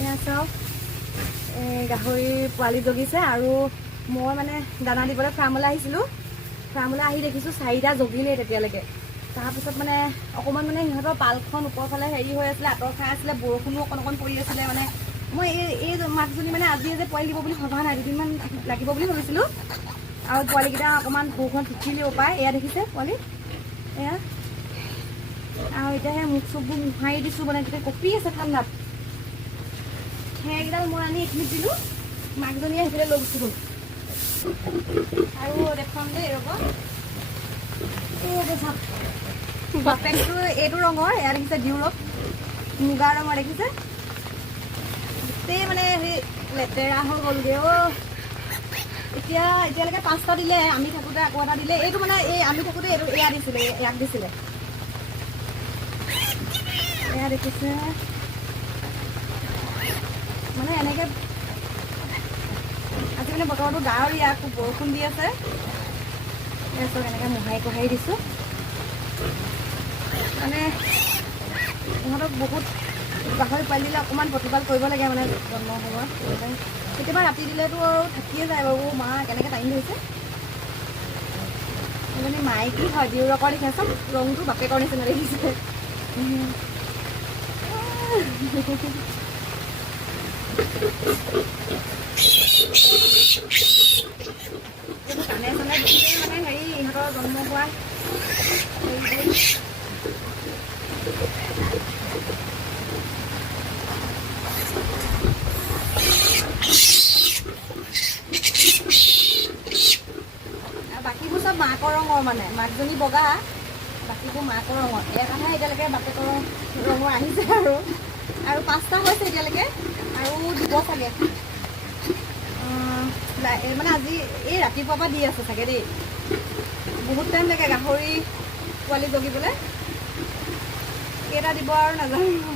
এয়া চাওক গাহৰি পোৱালি জগিছে আৰু মই মানে দানা দিবলৈ ফাৰ্মলৈ আহিছিলোঁ। ফাৰ্মলৈ আহি দেখিছোঁ 4টা জগিলেই তেতিয়ালৈকে। তাৰপিছত মানে অকণমান মানে সিহঁতৰ পালখন ওপৰ ফালে হেৰি হৈ আছিলে, আঁতৰ খাই আছিলে, বৰষুণো অকণ পৰি আছিলে। মানে মই এই মাকজনী মানে আজি যে পোৱালি দিব বুলি ভবা নাই, 2দিনমান লাগিব বুলি ভাবিছিলোঁ। আৰু পোৱালিকেইটা অকণমান বৰষুণ তিতিলেও পায়। এয়া দেখিছে পোৱালি এয়া। আৰু এতিয়া সেই মুখ চুখবোৰ মোহাৰি দিছোঁ, মানে গোটেই কঁপি আছে ঠাণ্ডাত। সেইকেইডাল মই আনি এইখিনিত দিলোঁ, মাকজনীয়ে সেইফালে লৈ গুচি গ'ল। আৰু দেখুৱাম দেই, ৰ'ব। বাপেকটো এইটো ৰঙৰ, এয়া দেখিছে ডিউৰপ মুগা ৰঙৰ দেখিছে। গোটেই মানে সেই লেতেৰা হৈ গ'লগৈ অ'। এতিয়ালৈকে 5টা দিলে, আমি থাকোঁতে আকৌ এটা দিলে। এইটো মানে এই আমি থাকোঁতে এইটো ইয়াক দিছিলে। এয়া দেখিছে মানে এনেকৈ আজি মানে বতৰটো ডাৱৰীয়া, খুব বৰষুণ দি আছে। চব এনেকৈ মোহাৰি দিছোঁ। মানে ইহঁতক বহুত গাহৰি পোৱালি দিলে অকণমান প্ৰতিপাল কৰিব লাগে, মানে জন্মৰ সময়ত। কেতিয়াবা ৰাতি দিলেতো আৰু থাকিয়ে যায় বাৰু। মা কেনেকৈ টাইম ধৰিছে। এজনী মাইকী হয়, ডিউৰকৰ দেখিছে, চব ৰংটো বাপেকৰ নিচিনা দেখিছে। কানে চানে দিলে মানে হেৰি ইহঁতৰ জন্ম হোৱা বাকীবোৰ চব মাকৰ ৰঙৰ, মানে মাকজনী বগা, বাকীবোৰ মাকৰ ৰঙৰ। এটাহে এতিয়ালৈকে বাপেকৰ ৰঙৰ আহিছে আৰু 5টা হৈছে এতিয়ালৈকে, আৰু দিব চাগে। মানে আজি এই ৰাতিপুৱাৰ পৰা দি আছে চাগে দেই। বহুত টাইম লাগে গাহৰি পোৱালি জগিবলৈ। কেইটা দিব আৰু নাজানো।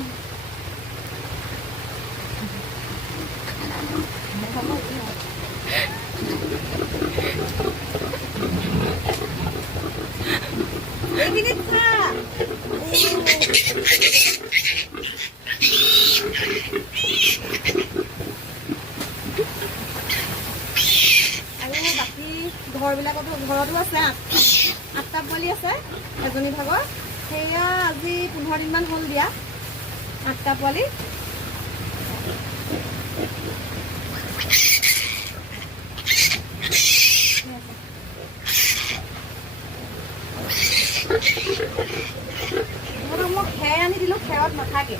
এইখিনিত খা। আৰু বাকী ঘৰতো আছে 8টা পোৱালি আছে এজনী ভাগৰ। সেয়া আজি 15 দিনমান হ'ল দিয়া, 8টা পোৱালি। মই খেৰ আনি দিলোঁ, খেৰত নাথাকে।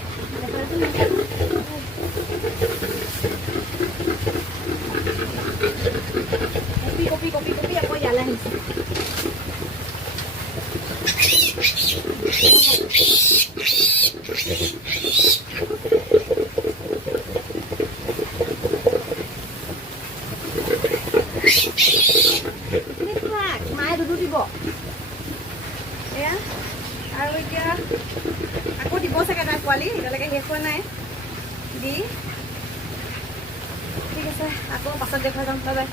কপি আকৌ ইয়ালৈ আহিছে। মায়ে দুধু দিব এয়া। আৰু এতিয়া আকৌ দিব চাগে তাই পোৱালি, এতিয়ালৈকে শেষ হোৱা নাই দি। ঠিক আছে, আকৌ পাছত দেখুৱাই যাম। Bye bye.